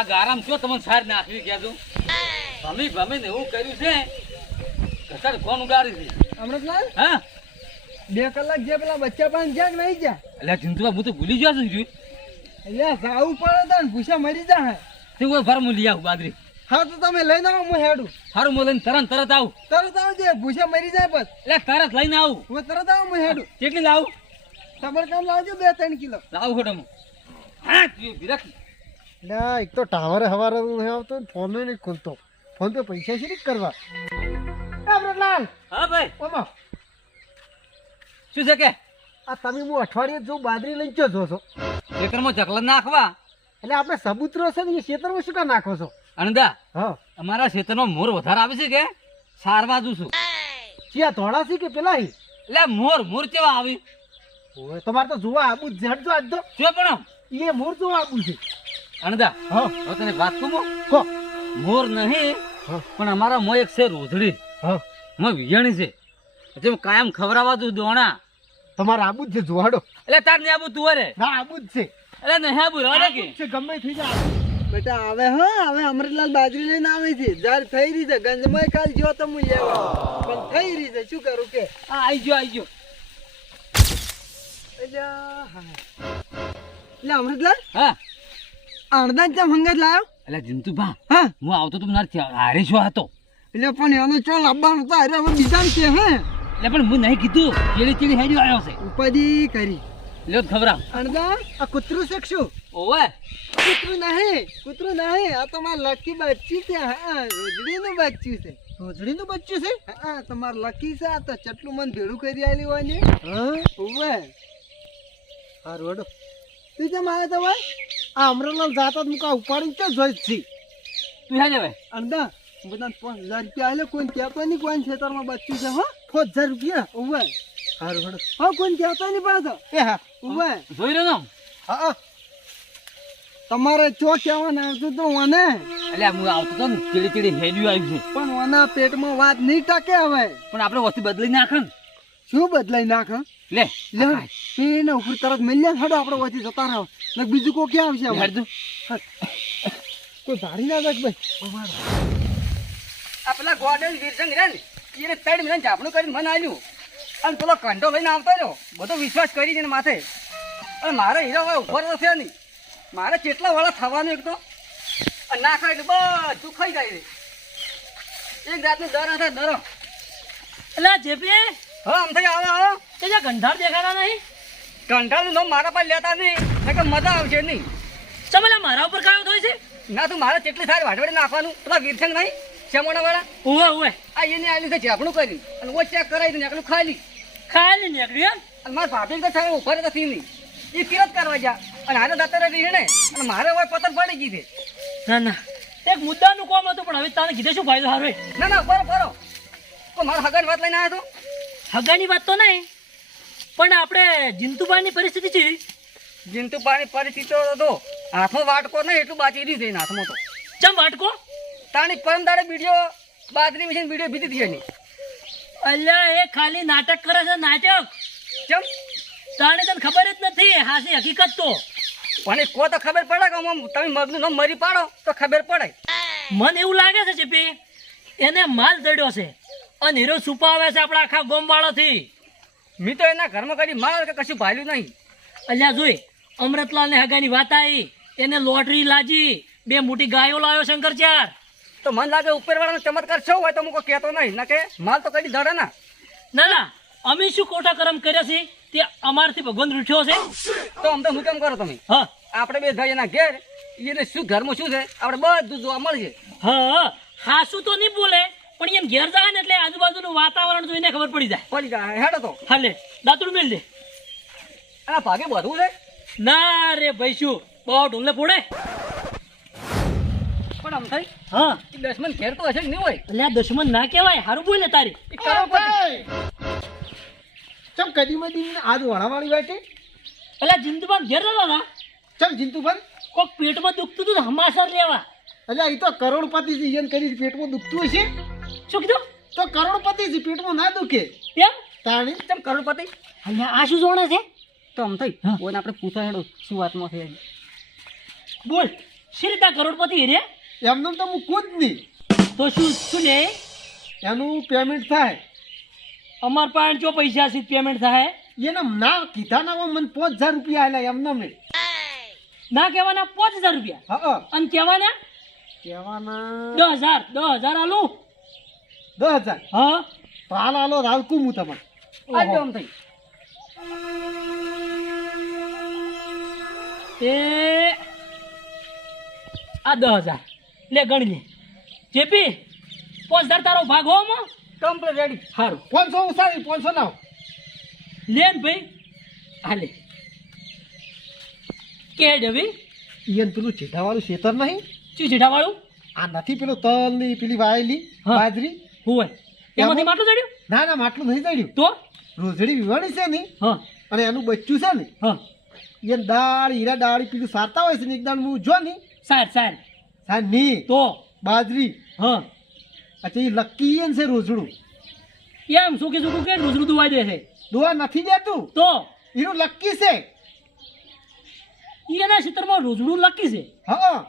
આ ગારામ છો તમને સાર નાખવી કહેજો ભમી ભમીને એવું કર્યું છે? ઘસર કોણ ઉગાડી છે. અમૃતલાલ હા? બે કલાક જે પેલા બચ્ચા પાસે જ્યાં નહીં ગયા. એટલે ચિંતુભા હું તો ભૂલી ગયો છું જોઈ એટલે જાવું પડે તો ભૂસા મરી જાય તે કોઈ ફર હું લઈ આવું બાદરી હા તો તમે લઈને આવો હું હેડું. સારું હું લઈને તરત તરત આવું. તરત આવજે ભૂસા મરી જાય બસ. એટલે તરત લઈને આવું. હું તરત આવું હું હેડું. કેટલી લાવું? તમારે કામ લાવજો બે ત્રણ કિલો. લાવું ખોટો હું. હા તું ના એક તો ટાવર હવારે નહીં આવતો ને ફોન નહીં ખુલતો. ફોન પે પૈસા છે નહીં કરવા. અમૃતલાલ! હા ભાઈ. ઓમા. શું છે કે? આ તમે હું અઠવાડિયે જો બાદરી લઈ ચો જો છો? ખેતરમાં ચકલા નાખવા? એટલે આપણે સબૂતરો છે ને એ ખેતરમાં શું કા નાખો છો? અણદા હા. અમારા ખેતરમાં મોર વધારે આવે છે કે? સારવા જુ છું. ચિયા ધોળા છે કે પેલા એટલે મોર મોર કેવા આવી તમારે તો જોવા આબુ જડ જો આજ તો. જો પણ એ મોર જોવા આબુ છે. અણદા હા. હવે તને વાત કહું? કો મોર નહીં પણ અમારા મો એક છે રોધડી હા. માં વિયાણી છે. જેમ હું કાયમ ખવરાવા દઉં દોણા. તમારે આબુ જ છે જોવાડો. એટલે તાર ને આબુ તું અરે ના આબુ જ છે. એટલે નહીં આબુ રહે કે છે ગમે થઈ જા બેટા હવે હા હવે અમૃતલાલ બાજરી લઈને આવે છે. જાર થઈ રહી છે ગંજમાં કાલ જો તો હું લેવા પણ થઈ રહી છે શું કરું કે? હા આઈ ગયો આઈ ગયો અલ્યા, હા. એટલે અમૃતલાલ હા. અડધા ચમ હંગાત લાયો? એટલે જીંતુ ભા હા. હું આવતો તો મને હારે શું હતો એટલે પણ એનો ચો લાવવાનો તો અરે હવે બીજા છે હે. એટલે પણ હું નહીં કીધું ચીડી ચીડી હેડી આવ્યો છે. ઉપાધી કરી. લ્યો ખબરા અડધા? આ કૂતરું છે શું? ઓવે. કૂતરું નહીં કૂતરું નહીં આ તો મારા લકી બચ્ચી છે હા રોજડીનું બચ્ચું છે. રોજડીનું બચ્ચું છે? હા તમારું લકી છે આ તો ચટલું મન ભેળું કરી આવેલી હોય ને. હા? ઓવે. હા હેડો. તું કેમ આવ્યો તો ભાઈ આ અમરલાલ જાતા મુકા ઉપાડી તો જોઈ છી? તું હે જવે અંદા બધા પાંચ હજાર રૂપિયા આલે કોઈ કહેતો નહીં કોઈ ખેતરમાં બચ્યું છે હો? પાંચ હજાર રૂપિયા ઊભા હારું હેડો. હા કોઈ કહેતો નહીં પાછો? એ હા. ઊભા જોઈ રહ્યો ને હા તમારે ચો કહેવાના આવતું તો મને એટલે હું આવતો તો ચીડી ચીડી હેડ્યું આવ્યું પણ ઓના પેટમાં વાત નહીં ટકે હવે. પણ આપણે વસ્તુ બદલી નાખે શું બદલાઈ નાખ? લે લે એના ઉપર તરત મળ્યા હડો આપણે વચ્ચે જતા રહો. ને બીજું કોઈ ક્યાં આવશે? હેડજો. કોઈ ધારી ના રાખ ભાઈ. આ પેલા ગોડન વીરસંગ રે ને એને તડ મને જાપણું કરીને મને આલ્યું. અને પેલો ભાઈ લઈને આવતો રહ્યો. બધો વિશ્વાસ કરી છે માથે. અને મારો હીરો હવે ઊભો તો થયો નહીં. મારે કેટલા વાળા થવાનું એક તો? અને ના ખાય એટલે બધું ખાઈ જાય એક રાતનું દર હતા દરો એટલે જેપી હવે આમ થઈ આવે આવો તે જે ગંધાર દેખાતા નહીં? કંઠાનું નામ મારા પાસે લેતા નહીં. કે મજા આવશે નહીં. ચમેલા મારા ઉપર કાયો થાય છે? ના તું મારે કેટલી સારી વાટવડી નાખવાનું. પેલા વીરસંગ નહીં? શેમોણા વાળા ઓવે ઓવે આ એને આલ્યું છે જાપણું કરી. અને ઓ ચેક કરાવી દે એકલું ખાલી. ખાલી નીકળ્યું એમ? અને મારા ભાભી તો થાય ઊભા નથી નહીં એ કિરત કરવા જા અને હારે દાતરે રહી ને અને મારે હવે પતંગ પડી ગઈ છે. ના ના. એક મુદ્દાનું કોમ હતું પણ હવે તને કીધે શું ફાયદો હારો ના ના બરો બરો તો મારા હગાની વાત લઈને આવ્યો તો હગાની વાત તો નહીં પણ આપણે જીંતુબાની પરિસ્થિતિ છે. જીંતુબાની પરિસ્થિતિ તો હાથમાં વાટકો નહીં એટલું બાચી રહ્યું છે એના હાથમાં તો. ચમ વાટકો? તાણી પરમ દાડે વીડિયો બાજરી વિશે વીડિયો બીજી થઈ એની. અલ્યા એ ખાલી નાટક કરે છે નાટક. ચમ? તાણે તને ખબર જ નથી હાસી હકીકત તો. પણ કો તો ખબર પડે કે હું તમે મગનું નામ મરી પાડો તો ખબર પડે. મને એવું લાગે છે ચીપી એને માલ દડ્યો છે. અને હીરો છુપાવે છે આપણા આખા ગોમવાળાથી. મેં તો એના ઘરમાં કદી માર કે કશું ભાલ્યું નહીં. અલ્યા જોઈ અમૃતલાલ ને હગાની વાત આવી. એને લોટરી લાજી. બે મોટી ગાયો લાવ્યો શંકરચાર તો મને લાગે ઉપરવાળાનો ચમત્કાર છો હોય તો હું કોઈ કહેતો નહીં. ના કે માલ તો કદી ધડે ના. ના ના અમે શું ખોટા કરમ કર્યા છે? તે અમારથી ભગવાન રૂઠ્યો છે? તો આમ તો હું કેમ કરો તમે? હા. આપણે બે ભાઈ એના ઘેર એને શું ઘરમાં શું છે? આપણે બધું જોવા મળશે. હા. હાસું તો નહીં બોલે. પણ એમ ઘેર જાય ને એટલે આજુબાજુનું વાતાવરણ જોઈને ખબર પડી જાય. પડી જાય. હેડો તો. હાલે દાંતડું મેલ દે. આ ભાગે બધું છે? ના રે ભાઈ શું? બહુ ઢોલે ફોડે? પણ આમ થઈ હા. એ દસમન ઘેર તો હશે કે નહીં હોય. એટલે આ દુશ્મન ના કહેવાય હારું બોલે તારી. ચમ કદી મદી આજ વણાવાળી બેઠી એટલે જિંદુબાન ઘેર જતા ના ચમ જિંદુભાન કોક પેટમાં દુખતું હતું હમાસર લેવા એટલે એ તો કરોડપતિ છે એને કરી પેટમાં દુખતું હશે? શું કીધું? તો કરોડપતિ છે પેટમાં ના દુખે. કેમ તાણી? ચમ કરોડપતિ? અલ્યા આ શું જોણે છે? તો આમ થઈ. કોઈને આપણે પૂછા હેડો શું વાતમાં થઈ બોલ શી રીતે કરોડપતિ રે? એમનું તો હું કૂદ નહીં. તો શું શું લે? એનું પેમેન્ટ થાય. અમાર પાસે જો પૈસા છે પેમેન્ટ થાય. એને ના કીધા ના મને પાંચ હજાર રૂપિયા આવેલા એમને મેં. ના કહેવાના પાંચ હજાર રૂપિયા? હા. અને કહેવાના? કહેવાના દસ હજાર દસ હજાર આલું. દસ હજાર. હા? તો હાલ હાલો હાલકું હું તમને. આજો આમ થઈ. એ આ દસ હજાર. લે ગણી લે જેપી પાંચ હજાર તારો ભાગ હો માં કમ્પ્લીટ રેડી સારું પાંચસો ઉસાડી પાંચસો ના લે ને ભાઈ. હાલે કે જવી? ઈયન પેલું ચેઠાવાળું શેતર નહીં? શું જેઠા આ નથી પેલું તલની પેલી વાયેલી હા. બાજરી? હોય એમાંથી માટલું ચડ્યું? ના ના માટલું નહીં ચડ્યું. તો? રોજડી વિવાણી છે ને હા. અને એનું બચ્ચું છે ને હા. એ દાળ હીરા દાળ પેલું સારતા હોય છે ને એક હું જો ને સાર સાર. હા ની તો? બાજરી હા. અચ્છા એ લક્કી ઈયન છે રોજડું. એમ શું કે શું કે રોજડું ઋતુ દે છે? દોવા નથી દેતું. તો? એનું લક્કી છે. એના ક્ષેત્રમાં રોજડું લકી છે? હા.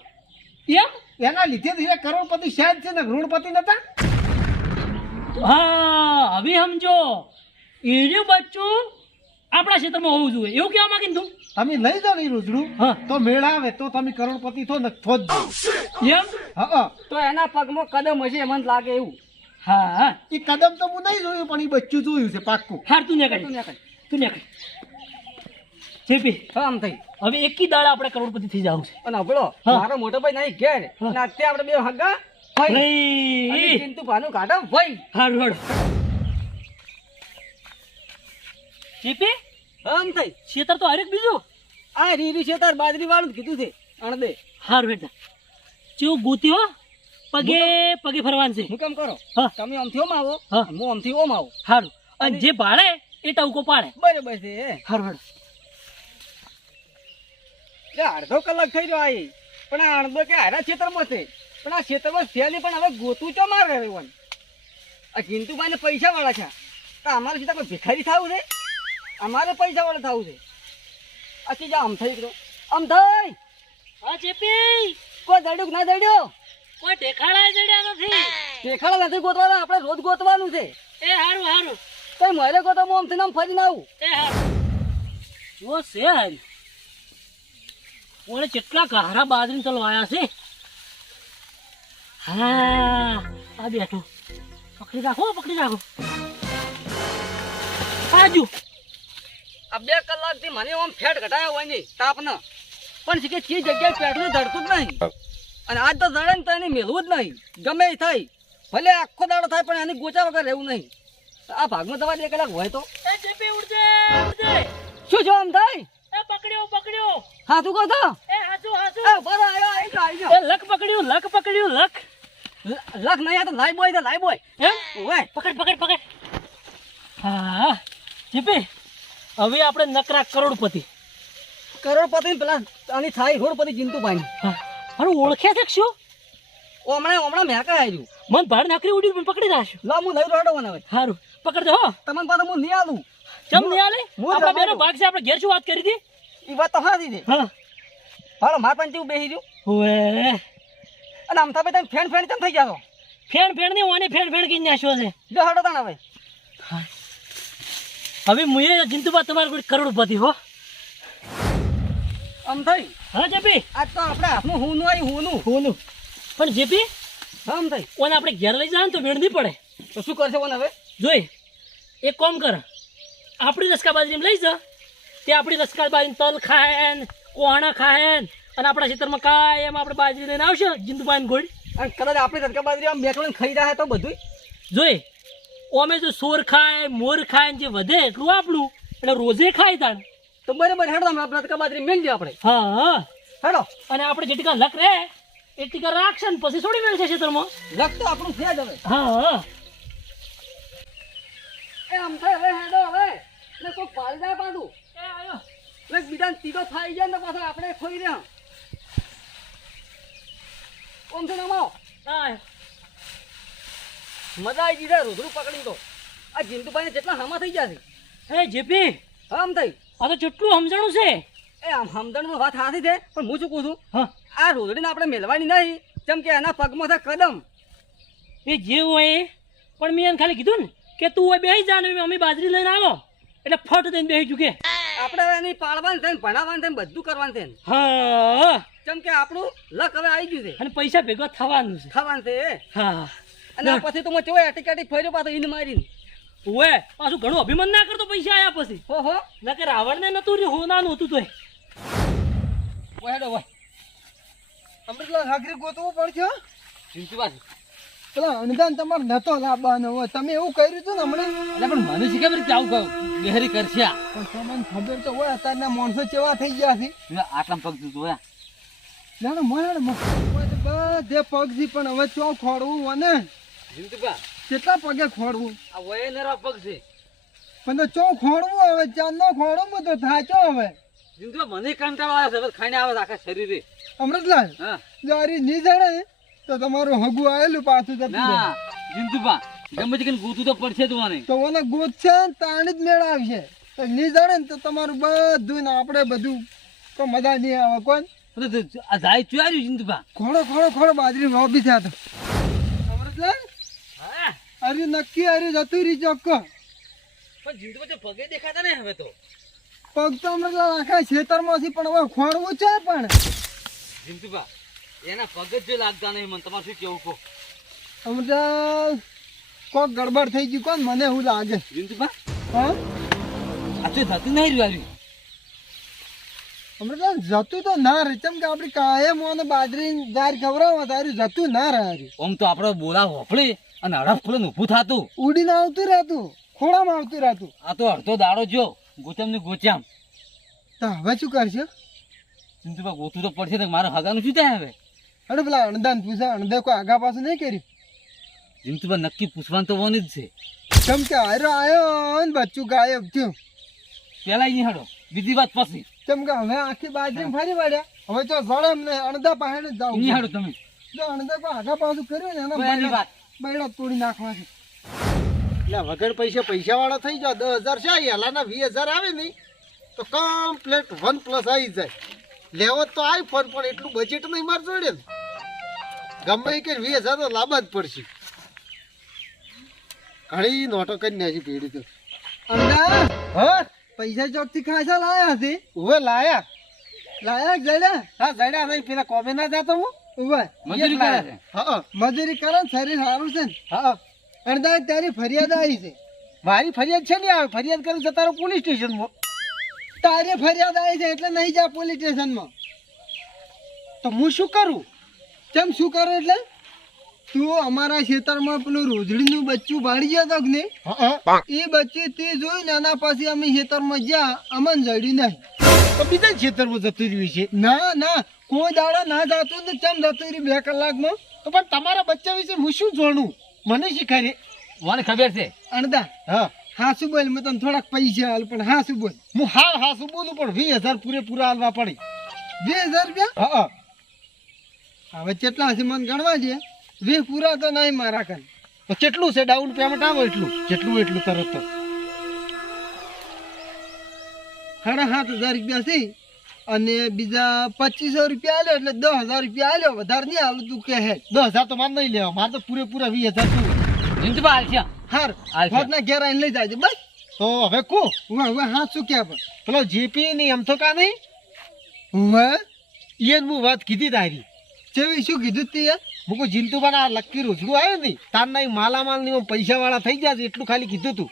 એમ? એના લીધે ધીરે કરોડપતિ શાયદ છે ને ઋણપતિ નતા? હા હવે સમજો. એર્યું બચ્ચું આપણા ક્ષેત્રમાં હોવું જોઈએ. એવું કહેવા માંગીને તું? તમે લઈ જાઓ ને હા. તો મેળાવે તો તમે કરોડપતિ થો ને થો જ. એમ? હા તો એના પગમાં કદમ હશે મને લાગે એવું. હા હા. એ કદમ તો હું નહીં જોયું પણ એ બચ્ચું જોયું છે પાક્કું. હાર તું ને તું ના કર. તું ને કરી જેપી હા આમ થઈ. હવે એકી દાડા આપણે કરોડપતિ થઈ જવું છે. અને હબળો મારો મોટો ભાઈ નહીં ઘેર. અને અત્યારે આપણે બે હગા ભાઈ. ચિંતુ ભાનું કાઢો ભાઈ. હારું હારું. જેપી આમ થઈ. શેતર તો હરેક બીજું. આ રીરી છે બાજરી વાળું કીધું છે અણદે હારું બેટા જેવું ગોત્યો પગે પગે ફરવાનું છે. હું કેમ કરો. તમે આમથી ઓમ આવો. હા. આમથી ઓમ આવું. હારું. અને જે ભાડે એ ટવકો પાડે. બરાબર છે. હારું હારું. અડધો કલાક થઈ રહ્યો આઈ પણ આ અડધો કે હારા ખેતરમાં છે? પણ આ ખેતરમાં છે નહીં પણ હવે ગોતું ચો મારે રહેવું આ ચિંતુભાઈને પૈસા વાળા છે. તો અમારે સીધા કોઈ ભિખારી થવું છે? અમારે પૈસા વાળા થવું છે? આ સીધા આમ થઈ ગયો. આમ થઈ! હા જેપી કોઈ દડ્યું ના દડ્યો? કોઈ દેખાડા દડ્યા નથી. દેખાડા નથી ગોતવાના આપણે રોજ ગોતવાનું છે. એ હારું હારું. કઈ મારે ગોતો હું આમથી આમ ફરીને આવું. એ હારું. ઓ છે હારી ઓણે કેટલા ગારા બાજરી ચલવાયા છે? હા. આ બેઠો પકડી રાખો પકડી રાખો આજુ. આ બે કલાકથી મને આમ ફેટ ઘટાયા હોય નહીં તાપના. પણ છે કે ચી જગ્યાએ પેટનું ધરતું જ નહીં. અને આજ તો દડે ને તો એને મેળવું જ નહીં. ગમે એ થાય. ભલે આખો દાડો થાય પણ એની ગોચા વગર રહેવું નહીં. આ ભાગમાં તમારે બે કલાક હોય તો. એ જેપી ઉડજે ઉડજે. શું છો આમ થાય? પકડ્યો પકડ્યો. હા તું. કહો તો લક પકડ્યું લક પકડ્યું લક લખ નહીં આ તો લાઈ બોય છે લાઈ બોય. એમ? ઓય પકડ પકડ પકડ. હા જીપી હવે આપણે નકરા કરોડપતિ. કરોડપતિ ને પેલા આની થાય કરોડપતિ જીંતુભાઈ અરે ઓળખે છે કે શું? હમણાં હમણાં મેકા આવ્યું મન ભાડ નાખરી ઉડી મને પકડી રાખશું લો હું લઈ રોડો મને સારું પકડ દે હો. તમને પાસે હું નહીં આલું. ચમ નહીં આલે? હું આપણા બેનો. ભાગ છે આપણે ઘેર શું વાત કરી હતી? એ વાત તો હાથી દીધી હા. હાલો માર પણ જેવું બેસી રહ્યું ઓએ અને આમથા ભાઈ તમે ફેન ફેન કેમ થઈ ગયા છો? ફેણ ફેણની ઓને ફેણ ફેણ કઈ નાખ્યો છે. જો હડો તાણ હવે. હવે મુએ જિંતુબા તમારે કોઈ કરોડપતિ હો. આમ થઈ? હા જેપી. આજ તો આપણે હાથનું હુંનું આવી હું નું પણ જેપી હા આમ થઈ? ઓને આપણે ઘેર લઈ જાય ને તો મેળ નહીં પડે. તો શું કરશે ઓને હવે? જોઈ એક કામ કર. આપણી રસકા બાજરી લઈ જા. તે આપણી રસકા બાજરી તલ ખાય કોણા ખાય અને આપણા ખેતરમાં કાંઈ એમ આપણે બાજરી લઈને આવશે જીંદુભાઈ ગોળ અને કદાચ આપણી ધરકા બાજરી આમ બેકડીને ખાઈ રહ્યા તો બધું જોઈ ઓમે જો સોર ખાય મોર ખાય ને જે વધે એટલું આપણું. એટલે રોજે ખાય તાણ. તો બરાબર હેડો તમે આપણે ધરકા બાજરી મેળવી આપણે. હા હા. હેડો. અને આપણે જે ટીકા લક રહે એ ટીકા રાખશે ને પછી છોડી મેળશે ખેતરમાં. લગ તો આપણું છે જ હવે. હા હા. એ આમ થાય હવે હેડો હવે. ને કોઈ પાડી. જાય પાછું. બીજા તીધો થાય જાય ને પાછા આપણે ખોઈ રહ્યા. ઓમ છે નમાવો હા આયો. મજા આવી ગઈ છે પકડી તો. આ જિંતુભાઈને જેટલા હામા થઈ ગયા છે. હે જેપી હમ થઈ. આ તો જેટલું સમજણું છે. એ આમ હમદણમાં વાત હાથી છે પણ હું શું કહું છું? આ રોજડીને આપણે મેળવાની નહીં જેમ કે એના પગમાં છે કદમ. એ જે હોય પણ મેં એને ખાલી કીધું ને કે તું હોય બેસી જા ને અમે બાજરી લઈને આવો. એટલે ફટ દઈને બેસી ચૂકે આપણે એની પાળવાનું છે ને ભણાવવાનું છે ને બધું કરવાનું છે હા. કેમ કે આપણું લક હવે આવી ગયું છે. અને પૈસા ભેગા થવાનું છે. થવાનું છે હા. અને પછી તો મેં ચોય એટી કાટી ફર્યો પાછો ઈન મારીને. ઓએ પાછું ઘણું અભિમાન ના કરતો પૈસા આયા પછી. હો હો. નકર રાવણને નતું રહ્યું હોનાનું હતું તોય. ઓય હેડો ઓય અમૃતલાલ હાજરી ગોતવું પડશે હો. પેલા અનુદાન તમારે નતો લાવવાનો. હોય તમે એવું કર્યું હતું ને હમણાં? એટલે પણ મને શીખે બરી ચાવું ગેહરી કરશે પણ તમને ખબર તો હોય અત્યારના માણસો કેવા થઈ ગયા છે. આટલા પગ જોયા ના ના ને બધે પગ છે પણ હવે ચો ખોડવું હોય ને? ચિંતુબા કેટલા પગે ખોડવું આ વયે નરા પગ છે. પણ તો ચો ખોડવું હવે? ચાંદ નો ખોડવું તો થાચો હવે? ચિંતુબા મને કંટાળો આવે છે. ખાઈને આવે આખા શરીરે. અમૃતલાલ હા. ને તો તમારું હગું આવેલું પાછું જતું. ના ચિંતુબા ગમે તે ગોતું તો પડશે જ તો ઓને ગોત છે ને તાણી જ મેળ આવશે તો નહીં જાણે ને તો તમારું બધું ને આપણે બધું તો મજા નહીં આવે કોણ? આ જાય ચુયાર્યું ચિંતુબા ખોડો ખોડો ખોડો બાજરી વાપી થયા તો. હા. અરે નક્કી અરે જતું રહી ચોક્કો પણ ચિંતુબા તો પગે દેખાતા ને હવે તો. પગ તો અમૃતલાલ આખા ખેતરમાંથી પણ હવે ખોડવું છે પણ. ચિંતુબા એના પગ જ લાગતા નહીં મને તમારે શું કેવું કહો? અમૃતલાલ કોક ગડબડ થઈ ગયું કોણ? મને એવું લાગે. ચિંતુબા હા? આજે થતું નહીં રહ્યું અમૃતલાલ જતું તો ના રહે. કેમ કે આપણી કાયમ ને બાજરી દાર ખવડાવો તારું જતું ના રહે. આમ તો આપણે બોલા હોપડે અને હડફ ફૂલે ઊભું થતું. ઉડીને આવતું રહેતું ખોડામાં આવતું રહેતું. આ તો અડધો દાડો જો ગોચમ ને ગોચામ તો હવે શું કરશે? ચિંતુબા ગોતું તો પડશે ને મારે હગાનું શું થાય હવે? અરે પેલા અણદાન પૂછા અણદે કોઈ આગા પાછું નહીં કર્યું? ચિંતુબા નક્કી પૂછવાનું તો વન જ છે. કેમ કે હારો આવ્યો ને બચ્ચું ગાયબ થયું. પેલા અહીં હડો બીજી વાત પછી. કેમ કે હવે આખી બાજરી ફરી વળ્યા. હવે તો જડે ને અણદા પાસે જ અહીં જાવ હડો તમે. જો અણદા કોઈ આગા પાછું કર્યું ને એના વાત. બૈડા તોડી નાખવા છે એટલે વગર પૈસા પૈસા વાળા થઈ જાવ દસ હજાર છે હેલાના વીસ હજાર આવે નહીં તો કમ્પ્લેટ વન પ્લસ આવી જાય. લેવો તો આવી ફોન પણ એટલું બજેટ નહીં માર જોડે ને. ગમે કે વીસ હજાર તો લાંબા જ પડશે. ઘણી નોટો કરી નાખી પેઢી તો. અણદા હા? પૈસા ચોકથી ખાસા લાયા છે ઉવે લાયા. લાયા જડ્યા? હા જડ્યા નહીં પેલા કોમે ના જાતો હું? ઊભા મજૂરી કરે છે. હા મજૂરી કરે શરીર સારું છે ને. હા અણદા તારી ફરિયાદ આવી છે. મારી ફરિયાદ છે ને આવે ફરિયાદ કરું છે તારો પોલીસ સ્ટેશનમાં. તારે ફરિયાદ આવી છે એટલે નહીં જા પોલીસ સ્ટેશનમાં. તો હું શું કરું? કેમ શું કરે એટલે? તું અમારા ખેતરમાં પેલું રોજડીનું બચ્ચું ભાડી ગયા તો કે એ બચ્ચું તે જોઈ ને એના પછી અમે ખેતરમાં ગયા અમન જડી નહીં. બીજા ખેતરમાં જતું રહ્યું છે? ના ના કોઈ દાડા ના જાતું ને કેમ જતું રહ્યું બે કલાકમાં? તો પણ તમારા બચ્ચા વિશે હું શું જોણું? મને શીખાડે મને ખબર છે. અણદા હા. હા શું બોલ મેં તને થોડાક પૈસા હાલ પણ હા શું બોલ. હું હા હા શું બોલું પણ વીસ હજાર પૂરેપૂરા હાલવા પડે. બે હજાર રૂપિયા? હા. હવે કેટલા હશે મને ગણવા છે વીસ પૂરા તો નહીં મારા કન તો કેટલું છે ડાઉન પેમેન્ટ આવો એટલું. જેટલું એટલું તરત તો. સાડા સાત હજાર રૂપિયા છે. અને બીજા પચીસો રૂપિયા આલ્યો એટલે દસ હજાર રૂપિયા આલ્યો. વધારે નહીં આલું તું કે હે. દસ હજાર તો મારે નહીં લેવા. મારે તો પૂરેપૂરા વીસ હજાર તું ચિંતુબા હાલ છે હાર. ફોટના ઘેર આવીને લઈ જાય બસ. તો હવે કો વાહ હવે હા શું પણ. પેલો જીપી ની એમ તો કા નહીં? વાહ એને હું વાત કીધી તારી. ચેવી શું કીધું તી યાર? કોઈ જીંતુબાના આ લક્કી રોજડું આવ્યો નહીં તારના માલામાલની પૈસા વાળા થઈ ગયા છે, એટલું ખાલી કીધું તું.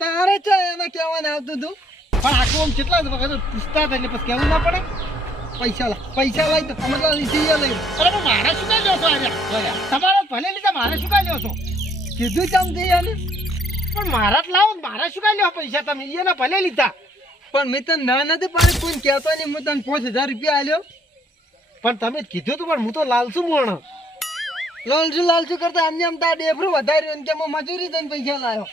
તારે છે એને કહેવાનું આવતું તું? પણ આખું આમ કેટલા વખત પૂછતા હતા એટલે પછી કેવું ના પડે. પૈસા લા, પૈસા લઈ તો કમલા લીધી લઈ અરે, પણ મારે શું કાંઈ છો આજે? તમારે ભલે લીધા, મારે શું કાંઈ છો કીધું તમ તે યાર. પણ મારા જ લાવો ને, મારા શું કાંઈ પૈસા તમે? એના ભલે લીધા. પણ મેં તને ના નથી પાડી કોઈ કહેતો નહીં મેં તને પાંચ હજાર રૂપિયા આલ્યો. પણ તમે કીધું તું પણ હું તો લાલસુ મોણ. લાલચું લાલચું કરતા આમ આમ તાર ડેફરું વધાર્યું ને કે હું મજૂરી દઈને પૈસા લાવ્યો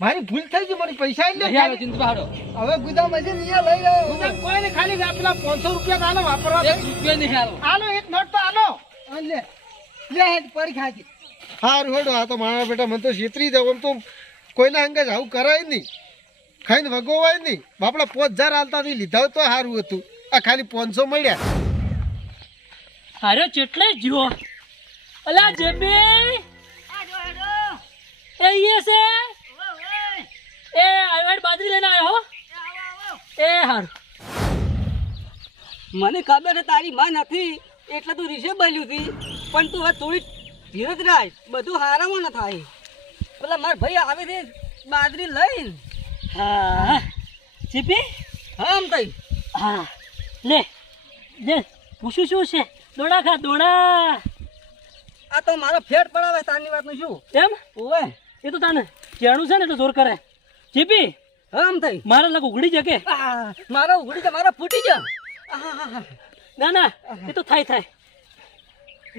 મારી ભૂલ થઈ ગઈ મારી પૈસા નહીં આવે લે ચિંતુબા હવે ગુદામ હશે ને અહીંયા લઈ ગયો કોઈ ને ખાલી આપલા પેલા પાંચસો રૂપિયા આલો વાપરવા એક રૂપિયા નહીં આલો. આલો એક નોટ તો આલો. લે. લે હેડ પડી ખાતી સારું હેડો આ તો મારા બેટા મને તો છેતરી જાવ આમ તો કોઈના અંગે આવું કરાય જ નહીં. ખાઈને વગોવાય નહીં. બાપડા પોચ હજાર હાલતા નહીં લીધા તો સારું હતું. આ ખાલી પાંચસો મળ્યા. હાર્યો ચેટલે જો અલા જેબે એ ઈએ છે એ આયવાડ બાજરી લઈને આવ્યો હો. એ હાર. મને ખબર છે તારી માં નથી એટલે તું રીસે બોલ્યું હતી પણ તું હવે થોડી ધીરજ રાખ બધું હારામાં ન થાય. પેલા મારા ભાઈ આવે છે બાજરી લઈને. હા. જીપી? હા આમ તઈ હા. લે જે પૂછું શું છે? દોડા ખા દોડા. આ તો મારો ફેટ પડાવે તારની વાતનું શું? એમ? ઓય એ તો તાને કેણું છે ને એટલે જોર કરે. જીપી આમ થઈ. મારે લગ ઉગડી જકે. આ, મારો ઉગડી જા મારો ફૂટી જા ના ના એ તો થાય થાય.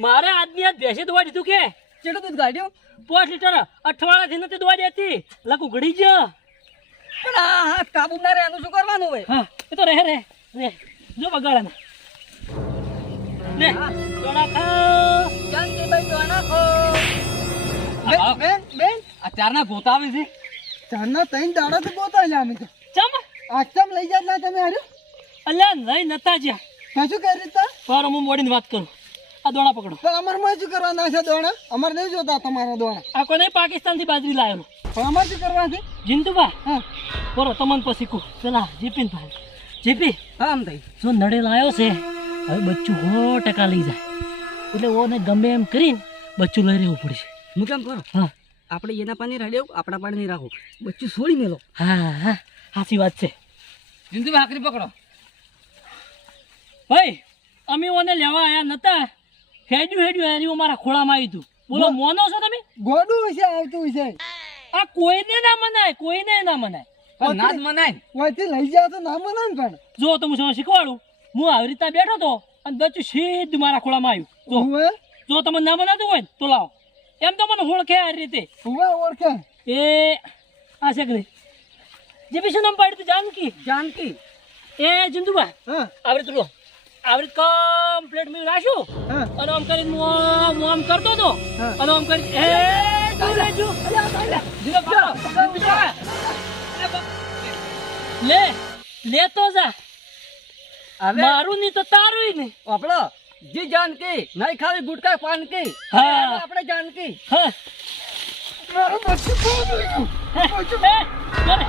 મારે આજની આજ ભેંસે દોવા દીધું કે? કેટલું દૂધ કાઢ્યું પાંચ લીટર અઠવાડિયાથી નથી દોવા દેતી. લગ ઉગડી જ પણ આ કાબુ ના રે એનું શું કરવાનું હોય? હા એ તો રહે રે જો બગાડે ને. લે દોડા ખા જાનકીભાઈ તો નાખો બેન બેન બેન આ ચારના આવે છે. ચારના ત્રણ દાડા તો બોતા આવ્યા અમે તો. ચમ? આચમ લઈ જાત ના તમે હાર્યું અલ્યા લઈ નતા જ્યાં. ત્યાં શું કરી તા પર હું મોડીને વાત કરું. આ દોડા પકડો. પણ અમારે માં શું કરવાના છે દોણા? અમારે નહીં જોતા તમારા દોણા. આ કોઈ નહીં પાકિસ્તાનથી બાજરી લાવેલો પણ અમારે શું કરવા છે? જીંતુભા? હા. બરો તમને પછી કહું. પેલા જીપીન ભાઈ જીપી હા આમ થઈ જો નડેલ આવ્યો છે? હવે બચ્ચું સો ટકા લઈ જાય. એટલે ઓને ગમે એમ કરીને બચ્ચું લઈ રહેવું પડશે. હું કેમ કરો? હા. આપણે એના પાણી રાડ્યો આપણા પાણી નહીં રાખો બચ્ચું છોડી મેલો. હા હા. સાચી વાત છે. જિંદુ ભાખરી પકડો. ભાઈ અમે ઓને લેવા આયા નતા. હેડ્યું હેડ્યું હેડ્યું મારા ખોળામાં આવી હતું બોલો મોનો છો તમે? ગોડું હશે આવતું હશે આ કોઈને ના મનાય કોઈને ના મનાય. પણ ના જ મનાય ઓયથી લઈ જાવ તો ના મનાય પણ. જો તો હું શીખવાડું. હું આવી રીતના બેઠો તો અને બચ્ચું સીધું મારા ખોળામાં આવ્યું. જો તમે ના મનાતું હોય ને તો લાવો. એમ તો મને ઓળખે આ રીતે. ઓળખે? એ આ છે જે બી શું નામ પાડ્યું જાનકી. જાનકી. એ જિંદુબા. આવી રીતે લો. આવી રીતે કમ્પ્લેટ મેં રાખ્યું. અને આમ કરીને હું આમ કરતો હતો. અને આમ કરી એ પકડો. લે તો જા. મારું નહીં તો તારું નહીં. આપણો જી જાનકી નહીં ખાવી ગુટકા પાનકી. હા. આપણે જાનકી. હા. મારું બચ્ચું ખોવા ગયું. એ, બોરે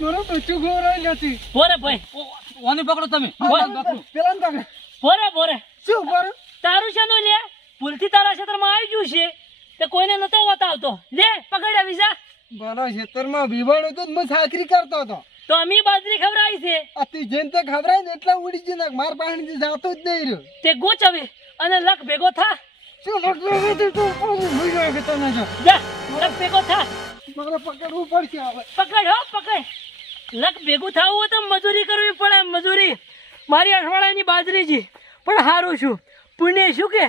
મારું બચ્ચું ખોવાય નથી. બોરે ભાઈ. ઓને પકડો તમે. પેલા ને પકડ. બોરે બોરે. શું પર તારું છે લે. ભૂલથી તારા ક્ષેત્રમાં આવી ગયું છે. તે કોઈને નતો બતાવતો. લે પકડ્યા વિઝા મારા હતું ને હું સાકરી કરતો હતો. તો અમે બાજરી ખવડાવી છે. આ તી જેન તે ખબરાય ને એટલા ઉડી જ ને માર પાણી જાતો જ નહીં રહ્યો. તે ગોચ હવે અને લખ ભેગો થા. શું લગ્ન હતું તો પાણી ભૂઈ ગયો કે તને જો. જા લખ ભેગો થા. મારે પકડવું પડશે હવે. પકડ હો પકડ. લખ ભેગું થવું તો મજૂરી કરવી પડે મજૂરી. મારી અઠવાડિયાની બાજરી છે. પણ સારું છું. પુણ્ય શું કે?